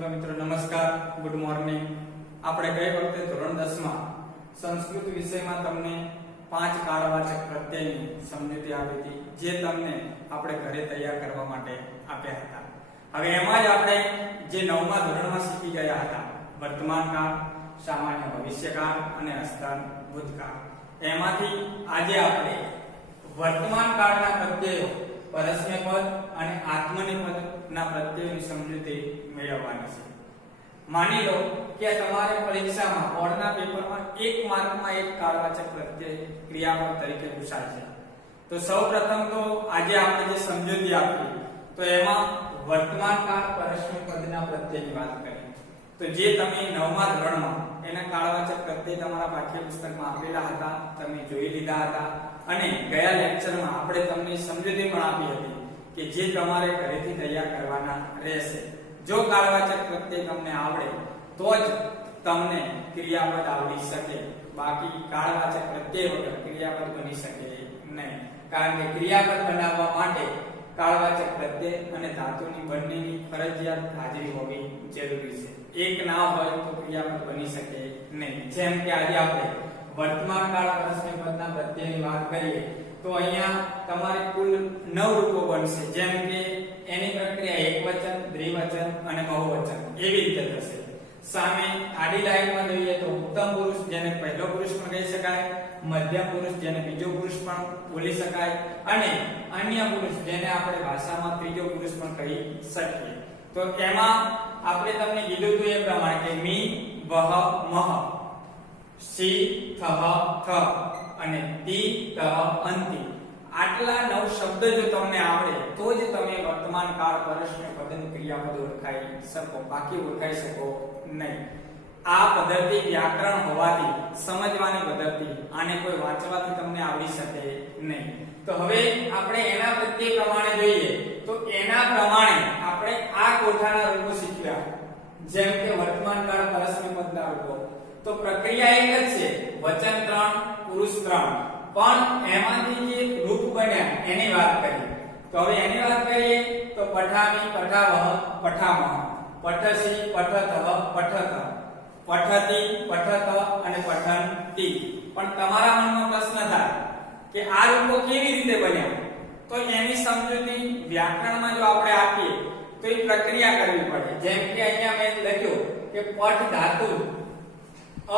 Hello મિત્રો, નમસ્કાર, good morning. આપણે ગઈ વખતે ધોરણ 10 માં સંસ્કૃત વિષયમાં તમને 5 કાળવાચક પ્રત્યયની સમજૂતી આપી હતી, જે તમને આપણે ઘરે તૈયાર કરવા માટે આપ્યા હતા। હવે એમાં જ આપણે જે 9મા ધોરણમાં શીખી ગયા હતા વર્તમાન કાળ, સામાન્ય ભવિષ્યકાળ અને અસ્થાન ભૂતકાળ, એમાંથી આજે આપણે વર્તમાન કાળના પ્રત્યયો પરસ્મૈપદ અને આત્મનેપદના પ્રત્યયોની સમજૂતી મેળવવાની છે। માની લો કે તમારે પરીક્ષામાં બોર્ડના પેપરમાં 1 માર્કમાં એક કાળવાચક પ્રત્યય ક્રિયાપદ તરીકે પૂછાય છે। તો સૌપ્રથમ તો આજે આપણે જે સમજૂતી આપી તો એમાં વર્તમાન કાળ પરસ્મૈપદના પ્રત્યયની વાત કરી। તો જે તમે 9મા ધોરણમાં એના કાળવાચક પ્રત્યય તમારા પાઠ્યપુસ્તકમાં આપેલા હતા, તમે જોઈ લીધા હતા અને ગયા લેક્ચરમાં આપણે તમને સમજૂતી પણ આપી હતી કે જે તમારે ઘરેથી તૈયાર કરવાના રહેશે। જો કાળવાચક પ્રત્યય તમને આવડે તો જ તમને ક્રિયાપદ આવડી શકે, બાકી કાળવાચક પ્રત્યય વગર ક્રિયાપદ બની શકે નહીં। કારણ કે ક્રિયાપદ બનાવવા માટે કાળવાચક પ્રત્યય અને ધાતુની બંનેની ફરજિયાત હાજરી હોવી જરૂરી છે। એક ના હોય તો ક્રિયાપદ બની શકે નહીં। જેમ કે આજે આપણે વર્તમાન કાળ પરસ્મૈપદના પ્રત્યયની વાત કરીએ તો અહીંયા તમારે કુલ 9 રૂપો બનશે। જેમ કે એની પ્રક્રિયા એકવચન, દ્વિવચન અને બહુવચન એવી રીતે થશે। સામે આડી લાઈનમાં જોઈએ તો ઉત્તમ પુરુષ જેને પહેલો પુરુષ પણ કહી શકાય, મધ્યમ પુરુષ જેને બીજો પુરુષ પણ બોલી શકાય અને અન્ય પુરુષ જેને આપણે ભાષામાં ત્રીજો પુરુષ પણ કહી શકીએ। તો એમાં આપણે તમને કીધું હતું એ પ્રમાણે કે મી, વહ, મહ, સી, થહ, થ અને તી, તહ, અંતિ આટલા 9 શબ્દ જો તમને આવડે તો જ તમે વર્તમાન કાળ પરસ્મૈપદનું ક્રિયાપદ ઓળખાઈ શકો, બાકી ઓળખાઈ શકો નહીં। આ પદ્ધતિ વ્યાકરણ હોવાથી સમજવાની પદ્ધતિ, આને કોઈ વાંચવાથી તમને આવડી શકે નહીં। તો હવે આપણે એના પ્રત્યય પ્રમાણે જોઈએ તો એના પ્રમાણે આપણે આ કોઠાના રૂપો શીખ્યા। જેમ કે વર્તમાન કાળ પરસ્મૈપદના રૂપો તો પ્રક્રિયા એક જ છે, વચન 3, પુરુષ 3, પણ એમાંથી જે રૂપ બન્યા એની વાત કરીએ। તો હવે એની વાત કરીએ તો પઠામી, પઠાવહ, પઠામહ, પઠસી, પઠતહ, પઠત, પઠતી, પઠત અને પઠંતી। પણ તમારા મનમાં પ્રશ્ન થાય કે આ રૂપો કેવી રીતે બન્યા? તો એની સમજૂતી વ્યાકરણમાં જો આપણે આપીએ તો એ પ્રક્રિયા કરવી પડે। જેમ કે અહીંયા મેં લખ્યું કે પઠ ધાતુ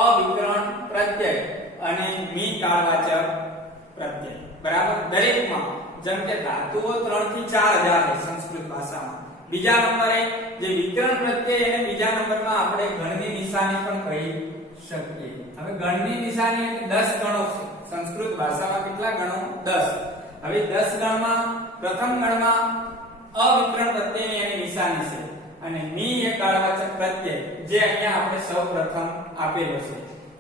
અવિકરણ પ્રત્યય અને મી કાળવાચક પ્રત્યય, બરાબર? દરેકમાં જેમ કે ધાતુઓ 3 થી 4000 છે સંસ્કૃત ભાષામાં। બીજા નંબરે જે વિકરણ પ્રત્યય એને બીજા નંબરમાં આપણે ગણની નિશાની પણ કહી શકીએ। હવે ગણની નિશાની એટલે 10 ગણો છે સંસ્કૃત ભાષામાં। કેટલા ગણો? 10। હવે 10 ગણમાં પ્રથમ ગણમાં અવિકરણ પ્રત્યયની એની નિશાની છે અને મી એ કાળવાચક પ્રત્યય જે અહીંયા આપણે સૌપ્રથમ આપેલો છે।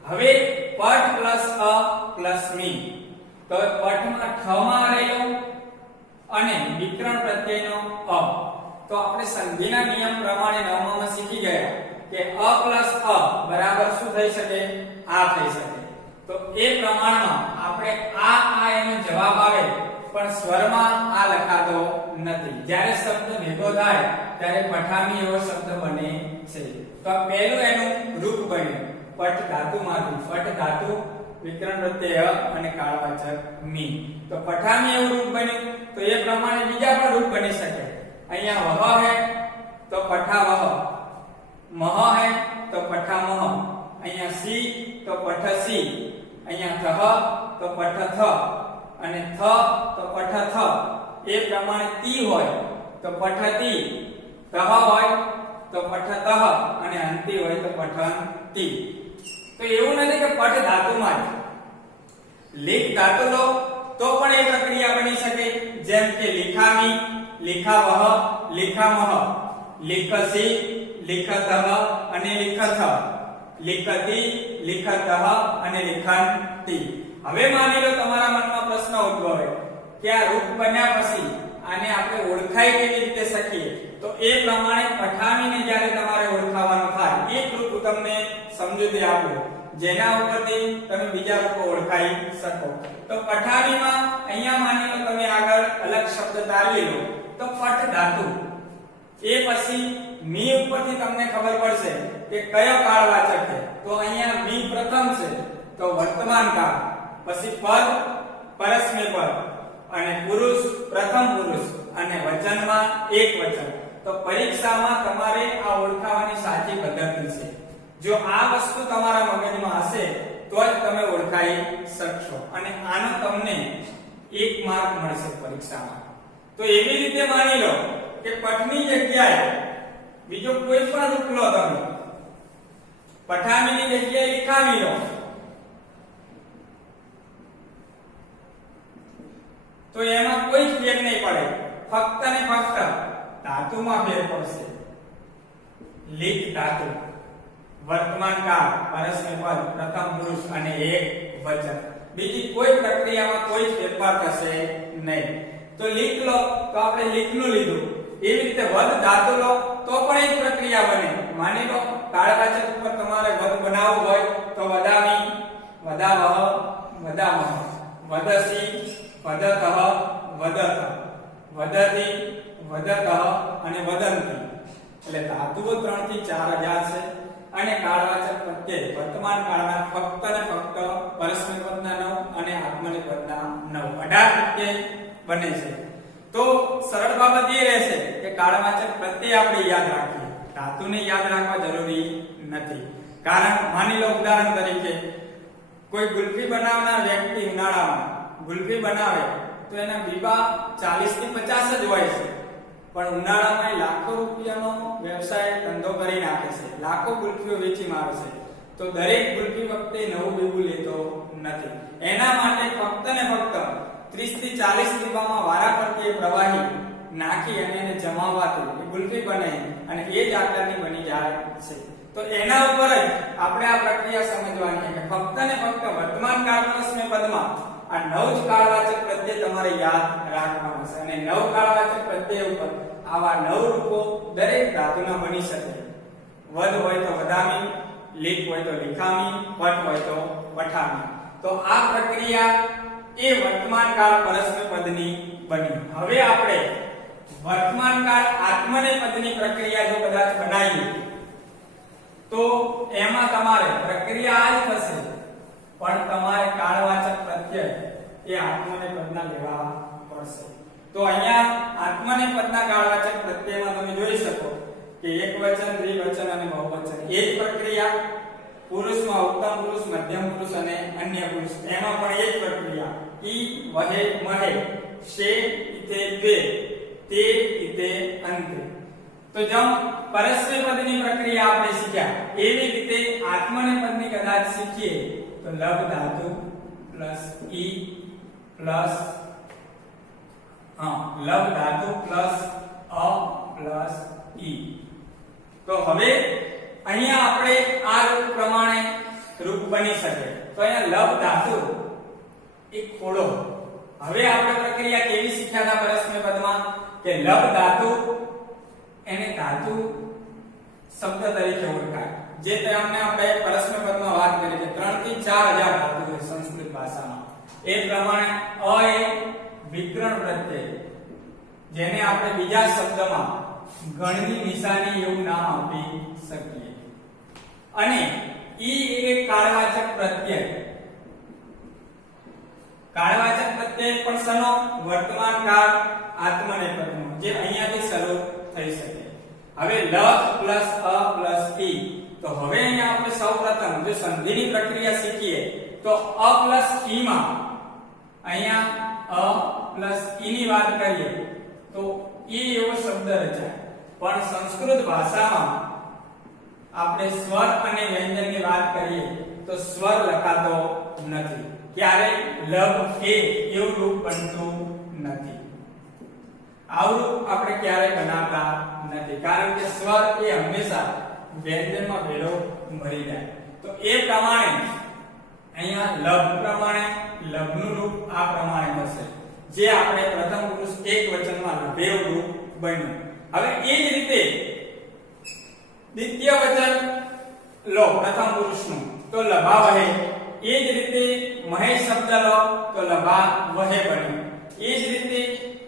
હવે પઠ પ્લસ અ પ્લસ મી, તો પઠમાં ઠ માં રહેલો અને વિકરણ પ્રત્યયનો અ, તો આપણે સંધિના નિયમ પ્રમાણે 9માં શીખી ગયા કે અ પ્લસ અ બરાબર શું થઈ શકે? આ થઈ શકે। તો એ પ્રમાણમાં આપણે આ એનો જવાબ આવે પણ સ્વરમાં આ લખાતો નથી। જ્યારે શબ્દ ભેગો થાય ત્યારે પઠામી એવો શબ્દ બને છે। તો આ પહેલું એનું રૂપ બન્યું પઠ ધાતુમાંથી, પઠ ધાતુ, વિકરણ પ્રત્યય અને કાળવાચક મી। તો પઠામી એવું રૂપ બન્યું તો એ પ્રમાણે બીજા પણ રૂપ બની શકે। અહીંયા વહ હે તો પઠાવહ, મહ હે તો પઠામહ, અહીંયા સી તો પઠસી, અહીંયા થહ તો પઠથ અને થ તો પઠથ। એ પ્રમાણે તી હોય તો પઠતી, તહ હોય તો પઠતહ અને અંતિ હોય તો પઠંતી। તો એવું નથી કે પઠ ધાતુમાં જ, લિખ ધાતુ લો તો પણ એ પ્રક્રિયા બની શકે। જેમ કે લિખામી, લિખાવહ, લિખામહ, લિખસી, લિખતહ અને લિખથ, લિખતી, લિખતહ અને લિખંતી। હવે માની લો તમારા મનમાં પ્રશ્ન ઉદ્ભવે કે આ રૂપ બન્યા પછી આને આપણે ઓળખાઈ કેવી રીતે શકીએ? તો એ પ્રમાણે પઠામીને જ્યારે તમારે ઓળખાવાનું થાય એક રૂપ તમને સમજૂતી આપો જેના ઉપરથી તમે બીજા રૂપો ઓળખાઈ શકો। તો પઠામીમાં અહીંયા માની લો તમે આગળ અલગ શબ્દ તારવી લો તો પઠ ધાતુ, એ પછી મી ઉપરથી તમને ખબર પડશે કે કયો કાળવાચક છે. તો અહીંયા મી પ્રથમ છે તો વર્તમાન કાળ, પછી પદ પરસ્મય પદ અને પુરુષ પ્રથમ પુરુષ અને વચનમાં એક વચન. તો પરીક્ષામાં તમારે આ ઓળખાવાની સાચી પદ્ધતિ છે. જો આ વસ્તુ તમારા મગજમાં હશે તો જ તમે ઓળખાઈ શકશો અને આનો તમને 1 માર્ક મળશે પરીક્ષામાં. તો એવી રીતે માની લો કે પઠની જગ્યાએ બીજો કોઈ પણ રૂપ લો, તમે પઠામીની જગ્યાએ લીખામી લો, તો એમાં કોઈ ફેર નહીં પડે, ફક્ત ને ફક્ત ધાતુમાં ફેર પડશે. લીક ધાતુ, વર્તમાન કાળ, પરસ્મય પદ, પ્રથમ પુરુષ અને એક વચન. બીજી કોઈ પ્રક્રિયામાં કોઈ ફેરફાર થશે નહીં. તો લીક લો તો આપણે લીકનું લીધું. એવી રીતે વદ ધાતુ લો તો પણ એક પ્રક્રિયા બને. માની લો કાળવાચક ઉપર તમારે વદ બનાવવું હોય તો વદામી, વદાવહ, વદામહ, વદસી, વદતઃ, વદત, વદતિ, વદતઃ અને વદંતિ. એટલે ધાતુઓ 3 થી 4000 છે અને કાળવાચક પ્રત્યય વર્તમાન કાળના ફક્ત ને ફક્ત પરસ્મય પદના 9 અને આત્મનેપદ પદના 9, 18 પ્રત્યય બને છે. તો સરળ બાબત એ રહેશે કે કાળવાચક પ્રત્યય આપણે યાદ રાખીએ, ધાતુને યાદ રાખવા જરૂરી નથી. કારણ માની લો ઉદાહરણ તરીકે કોઈ ગુલ્ફી બનાવનાર વ્યક્તિ ઉનાળામાં ગુલ્ફી બનાવે તો એના બીબા 40 થી 50 જ હોય છે, પણ ઉનાળામાં લાખો રૂપિયાનો વ્યવસાય ધંધો કરી નાખે છે, લાખો ગુલ્ફીઓ વેચી મારે છે. તો દરેક ગુલ્ફી વખતે નવું બીબું લેતો નથી. એના માટે ફક્ત ને ફક્ત 30 થી 40 બીબામાં વારાફરતી પ્રવાહી નાખી અને એને જમાવવાથી એ ગુલ્ફી બને અને એ જ આકારની બની જાય છે. તો એના ઉપર જ આપણે આ પ્રક્રિયા સમજવાની છે કે ફક્ત ને ફક્ત વર્તમાન કાળ પરસ્મય પદમાં આ 9 જ કાળવાચક પ્રત્યય તમારે યાદ રાખવાના છે અને 9 કાળવાચક પ્રત્યય ઉપર આવા 9 રૂપો દરેક ધાતુના બની શકે. વદ હોય તો વદામી, લીક હોય તો લીખામી, પટ હોય તો પઠામી. તો આ પ્રક્રિયા એ વર્તમાન કાળ પરસ્મય પદની બની. હવે આપણે વર્તમાન કાળ આત્મનેપદ પદની પ્રક્રિયા જો કદાચ બનાવીએ તો એમાં તમારે પ્રક્રિયા આ જ થશે, પણ તમારે કાળવાચક પ્રત્યય એ આત્મનેપદ પદના લેવા પડશે. તો અહીંયા આત્મનેપદ પદના કાળવાચક પ્રત્યયમાં તમે જોઈ શકો કે એકવચન, દ્વિવચન અને બહુવચન એ જ પ્રક્રિયા. પુરુષમાં ઉત્તમ પુરુષ, મધ્યમ પુરુષ અને અન્ય પુરુષ એમાં પણ એ જ પ્રક્રિયા. ઈ, વહે, મહે, શે, ઇતે, દ્વે, તે, ઇતે, અંતે. તો જેમ પરસ્મય પદની પ્રક્રિયા આપણે શીખ્યા એવી રીતે આત્મનેપદ પદની કદાચ શીખીએ તો લબ ધાતુ પ્લસ ઈ પ્લસ લબ ધાતુ પ્લસ અ પ્લસ ઈ. તો હવે અહીંયા આપણે આ રૂપ પ્રમાણે રૂપ બની શકે. તો અહીંયા લબ ધાતુ એક ખોડો. હવે આપણે પ્રક્રિયા કેવી શીખ્યા હતા પરસ્મય પદમાં કે લબ ધાતુ એને ધાતુ શબ્દ તરીકે ઓળખાય. જે તમને આપણે પરસ્મય પદમાં વાત કરી કે 3 થી 4000 ધાતુ છે સંસ્કૃત ભાષામાં. એ પ્રમાણે અ એ વિકરણ પ્રત્યય, જેને આપણે બીજા શબ્દમાં ગણની નિશાની એવું નામ આપી શકીએ. અને ઈ એ કાળવાચક પ્રત્યય. કાળવાચક પ્રત્યય પણ શનો? વર્તમાન કાળ આત્મનેપદનો, જે અહીંયાથી શરૂ થઈ શકે. હવે લ પ્લસ અ પ્લસ ઈ. તો હવે અહીંયા આપણે સૌપ્રથમ જો સંધિની પ્રક્રિયા શીખીએ તો અ પ્લસ ઈ માં અહીંયા અ પ્લસ ઈ ની વાત કરીએ તો ઈ એવો શબ્દ રચાય. પણ સંસ્કૃત ભાષામાં આપણે સ્વર અને વ્યંજનની વાત કરીએ તો સ્વર લખાતો નથી. ક્યારે લબ કે એવું રૂપ બનતું નથી. આવું રૂપ આપણે ક્યારે બનાવતા નથી, કારણ કે સ્વર એ હંમેશા વ્યંજનમાં ભેળો મરી જાય. તો એ પ્રમાણે અહીંયા લબ પ્રમાણે લબનું રૂપ આ પ્રમાણે થશે, જે આપણે પ્રથમ પુરુષ એક વચનમાં લભેવ રૂપ બન્યું. હવે એ જ રીતે દ્વિતીય વચન લો પ્રથમ પુરુષનું તો લભા વહે. એ જ રીતે મહેશ શબ્દ લો તો લભા વહે બન્યું. એ જ રીતે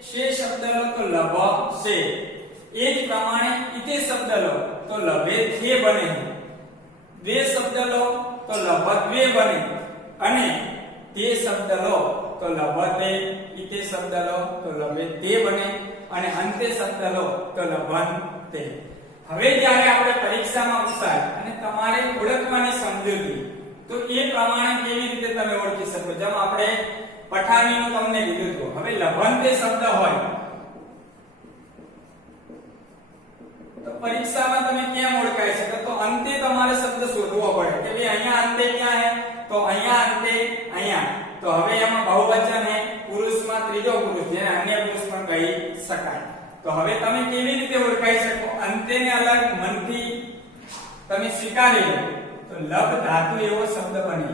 શે શબ્દ લો તો લભ શે. એ જ પ્રમાણે ઇતે શબ્દ લો તો લભે થે બને, દ્વે શબ્દ લો તો લભદ્વે બને, અને તે શબ્દ લો તો લભતે, ઇતે શબ્દ લો તો લભે તે બને, અને અંતે શબ્દ લો તો લભંતે. હવે જ્યારે આપણે પરીક્ષામાં પૂછાય અને તમારે ઓળખવાની સમજૂતી, તો એ પ્રમાણે કેવી રીતે તમે ઓળખી શકો? જેમ આપણે પઠાણીનું તમને કીધું હતું. હવે લભંતે શબ્દ હોય તો પરીક્ષામાં તમે કેમ ઓળખાઈ શકો? તો અંતે તમારે શબ્દ શોધવો પડે કે ભાઈ અહીંયા અંતે ક્યાં હે, તો અહીંયા અંતે અહીંયા. તો હવે એમાં બહુવચન હે, પુરુષમાં ત્રીજો પુરુષ જેને અન્ય પુરુષ પણ કહી શકાય. તો હવે તમે કેવી રીતે ઓળખાઈ શકો? અંતેને અલગ મનથી તમે સ્વીકારી લો તો લભ ધાતુ એવો શબ્દ બને.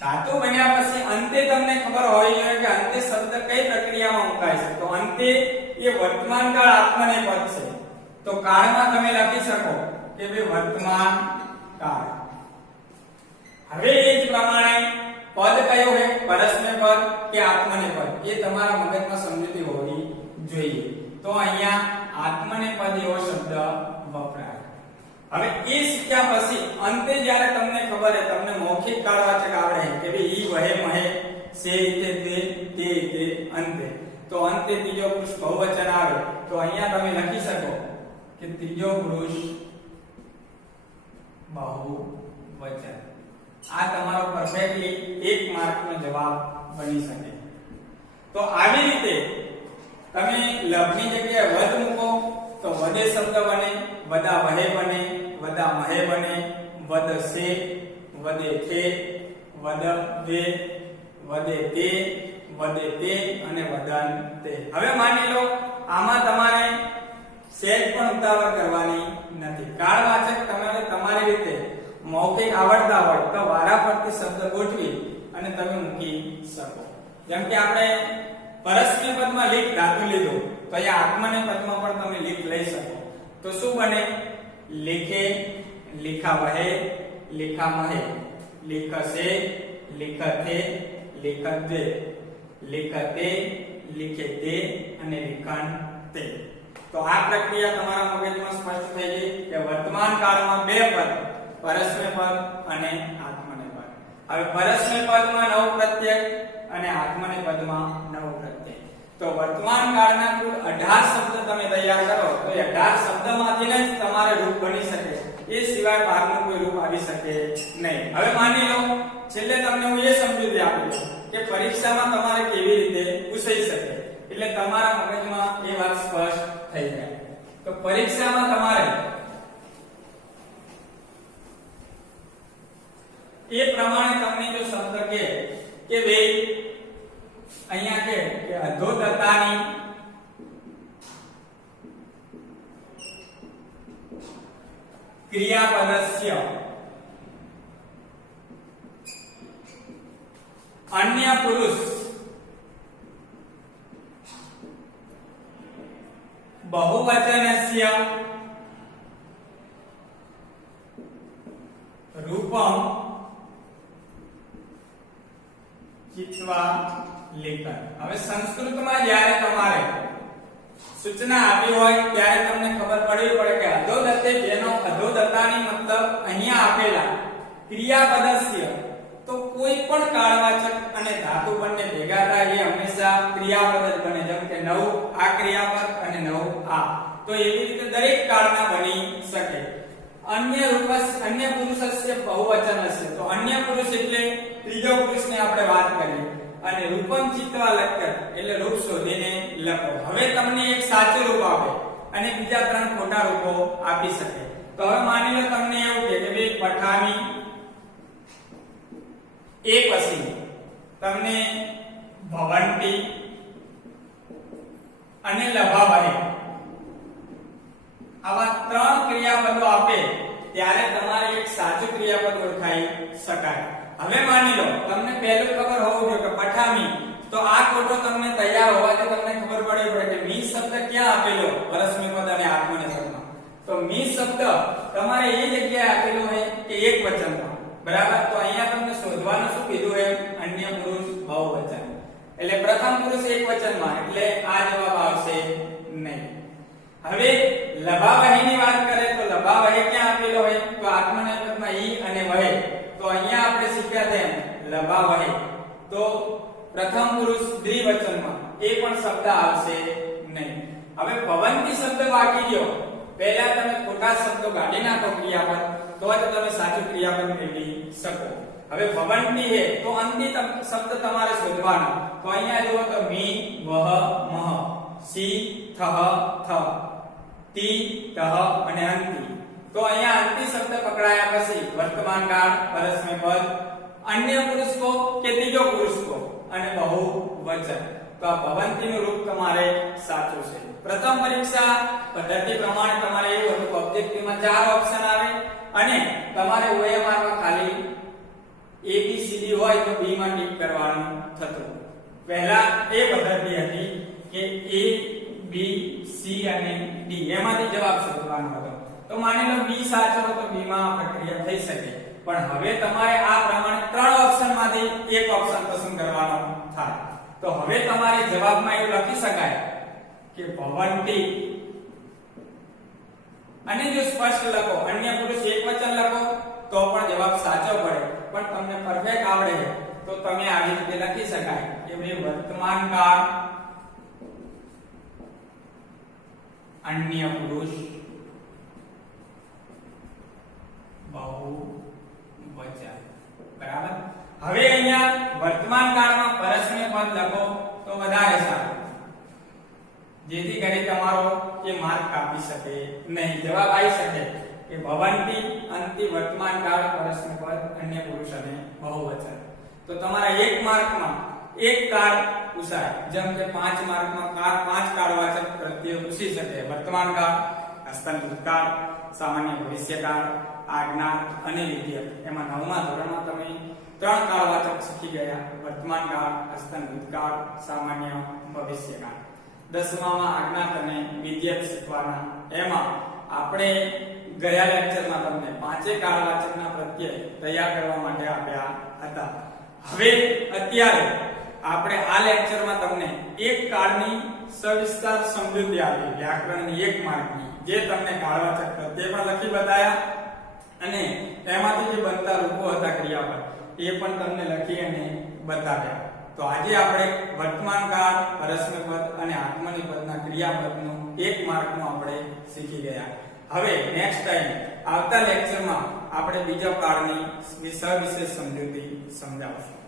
ધાતુ બન્યા પછી અંતે તમને ખબર હોવી જોઈએ કે અંતે શબ્દ કઈ પ્રક્રિયામાં મુકાય છે. તો અંતે એ વર્તમાન કાળ આત્મનેપદ છે. તો કાળમાં તમે લખી શકો કે ભાઈ વર્તમાન કાળ. હવે એ જ પ્રમાણે પદ કયો છે, પરસ્મય પદ કે આત્મનેપદ, એ તમારા મગજમાં સમજૂતી હોવી જોઈએ. તો અહીંયા આત્મનેપદ એવો શબ્દ વપરાય. હવે એ શીખ્યા પછી અંતે જ્યારે તમને ખબર છે, તમને મૌખિક કાળવાચક આવડે કે ભાઈ ઈ વહે મહે સે ઇતે તે ઇતે અંતે, તો અંતે ત્રીજો પુરુષ બહુવચન આવે તો અહીંયા તમે લખી શકો કે ત્રીજો પુરુષ બહુવચન. આ તમારો પરફેક્ટલી 1 માર્કનો જવાબ બની શકે. તો આવી રીતે તમે લભની જગ્યાએ વદ મૂકો તો વદે શબ્દ બને, વદા વહે બને, વદા મહે બને, વદ સે, વદે થે, વદ દે, વદે તે, વદે તે અને વદંતે. હવે માની લો આમાં તમારે સેજ પણ ઉતાવળ કરવાની નથી. કાળવાચક તમારે તમારી રીતે મૌખિક આવડતા હોય તો વારાફરતી શબ્દ ગોઠવી અને તમે મૂકી શકો. જેમ કે આપણે પરસ્મય પદમાં લીક ધાતુ લીધું તો અહીંયા આત્મને પદમાં પણ તમે લીક લઈ શકો. તો શું બને? લીખે, લીખા વહે, લીખા મહે, લીખસે, લીખથે, લીખદ્વે, લીખતે, લીખેતે અને લીખંતે. તો આ પ્રક્રિયા તમારા મગજમાં સ્પષ્ટ થઈ ગઈ કે વર્તમાન કાળમાં બે પદ, પરસ્મય પદ અને આત્મને પદ. હવે પરસ્મય પદમાં નવ પ્રત્યય અને આત્મને પદમાં નવ પ્રત્યય. તો વર્તમાન કાળના કુલ 18 શબ્દ તમે તૈયાર કરો તો એ 18 શબ્દમાંથી જ તમારે રૂપ બની શકે. એ સિવાય બહારનું કોઈ રૂપ આવી શકે નહીં. હવે માની લો છેલ્લે તમને હું એ સમજૂતી આપું છું કે પરીક્ષામાં તમારે કેવી રીતે પૂછાઈ શકે, એટલે તમારા મગજમાં એ વાત સ્પષ્ટ થઈ જાય. તો પરીક્ષામાં તમારે એ પ્રમાણે તમને જો શબ્દ કે ભાઈ અહીંયા કે અધોદતાની ક્રિયાપદસ્ય અન્ય પુરુષ બહુવચનસ્ય રૂપમ ચિત્વા લેખન. હવે સંસ્કૃતમાં જ્યારે તમારે સૂચના આપી હોય ત્યારે તમને ખબર પડવી પડે કે અધોદતે જેનો અધોદતાની મતલબ અહીંયા આપેલા ક્રિયાપદસ્ય, તો કોઈ પણ કાળવાચક અને ધાતુ બંને ભેગા થાય એ હંમેશા ક્રિયાપદ જ બને. જેમ કે નવ આ ક્રિયાપદ અને નવ આ, તો એવી રીતે દરેક કાળના બની શકે. અન્ય પુરુષસ્ય બહુવચનસ્ય, તો અન્ય પુરુષ એટલે ત્રીજો પુરુષને આપણે વાત કરી, અને રૂપમ ચિત્વા લખત એટલે રૂપ શોધીને લખો. હવે તમને એક સાચું રૂપ આપે અને બીજા 3 ખોટા રૂપો આપી શકે. તો હવે માની લો તમને એવું કે ભાઈ પઠામી, એ પછી તમને ભવંતી અને લભાવહે આવા 3 ક્રિયાપદો આપે ત્યારે તમારે એક સાચું ક્રિયાપદ ઓળખાઈ શકાય. હવે માની લો તમને પહેલું ખબર હોવું જોઈએ કે પઠામી, તો આ ખોટો તમને તૈયાર હોવાથી તમને ખબર પડે કે મી શબ્દ ક્યાં આપેલો પરસ્મય પદ અને આત્મને પદમાં. તો મી શબ્દ તમારે એ જગ્યાએ આપેલો છે કે એક વચનમાં, બરાબર. તો અહીંયા તમને શોધવાનું શું કીધું છે? અન્ય પુરુષ બહુવચન, એટલે પ્રથમ પુરુષ એક વચનમાં, એટલે આ જવાબ આવશે નહીં. હવે લભાવહીની વાત કરીએ તો લભાવહી ક્યાં આપેલો હોય તો આત્મનેય પદમાં ઈ અને વહે. તો અહીંયા આપણે શીખ્યા તેમ લભાવહી તો પ્રથમ પુરુષ દ્વિવચનમાં એ પણ શબ્દ આવશે નહીં. હવે ભવંતી શબ્દ બાકી રહ્યો. પહેલા તમે ખોટા શબ્દો કાઢી નાખો ક્રિયાપદ તો જ તમે સાચું ક્રિયાપદ મેળવી શકો. હવે ભવંતી હે તો અંતિ શબ્દ તમારે શોધવાનો. તો અહીંયા જુઓ તો મી વહ મહ સી થહ થ તી તહ અને અંતિ. તો અહીંયા અંતિ શબ્દ પકડાયા પછી વર્તમાન કાળ પરસ્મય પદ અન્ય પુરુષ કો કે ત્રીજો પુરુષ કો અને બહુવચન. તો આ ભવંતીનું રૂપ તમારે સાચું છે. પ્રથમ પરીક્ષા પદ્ધતિ પ્રમાણે તમારે એવું હતું કે ઓબ્જેક્ટિવમાં 4 ઓપ્શન આવે અને તમારે OMR માં ખાલી A B C D હોય તો B માં ટીક કરવાનું થતું. પહેલા એ પદ્ધતિ હતી કે A B C અને D એમાંથી જવાબ શોધવાનો હતો. તો માની લો B સાચો તો B માં પ્રક્રિયા થઈ શકે. પણ હવે તમારે આ પ્રમાણે 3 ઓપ્શનમાંથી એક ઓપ્શન પસંદ કરવાનો થાય. તો હવે તમારે જવાબમાં એવું લખી શકાય કે ભવંતી અને જો સ્પષ્ટ લખો અન્ય પુરુષ એકવચન લખો તો પણ જવાબ સાચો પડે. પણ તમને પરફેક્ટ આવડે તો તમે આવી રીતે લખી શકાય કે ભાઈ વર્તમાન કાળ અન્ય પુરુષ બહુવચન. બરાબર. હવે અહીંયા વર્તમાન કાળમાં પરસ્મય પદ લખો તો વધારે સારું, જેથી કરી તમારો એ માર્ક કાપી શકે નહીં. જવાબ આવી શકે કે ભવંતી અંતિ વર્તમાન કાળ પરસ્મય પદ અન્ય પુરુષ અને બહુવચન. તો તમારા 1 માર્કમાં એક કાળ પૂછાય. જેમ કે 5 માર્કમાં 5 કાળવાચક પ્રત્યય પૂછી શકે. વર્તમાન કાળ, હસ્તન ભૂતકાળ, સામાન્ય ભવિષ્યકાળ, આજ્ઞા અને વિધેય. એમાં 9મા ધોરણમાં તમે 3 કાળવાચક શીખી ગયા. વર્તમાન કાળ, હસ્તન ભૂતકાળ, સામાન્ય ભવિષ્યકાળ. 10મામાં આજ્ઞા અને વિધેય શીખવાના. એમાં આપણે ગયા લેક્ચરમાં તમને 5 કાળવાચકના પ્રત્યય તૈયાર કરવા માટે આપ્યા હતા. હવે અત્યારે આપણે આ લેક્ચરમાં તમને એક કાળની સવિસ્તાર સમજૂતી આપી, વ્યાકરણની 1 માર્કની, જે તમને કાળવાચક પ્રત્યય પણ લખી બતાયા અને તેમાંથી જે બનતા રૂપો હતા ક્રિયાપદ એ પણ તમને લખી અને બતાવ્યા. તો આજે આપણે વર્તમાન કાળ, પરસ્મય પદ અને આત્મનેય પદના ક્રિયાપદનું 1 માર્કનું આપણે શીખી ગયા. હવે નેક્સ્ટ ટાઈમ આવતા લેક્ચરમાં આપણે બીજા કાળની સવિશેષ સમજૂતી સમજાવશું.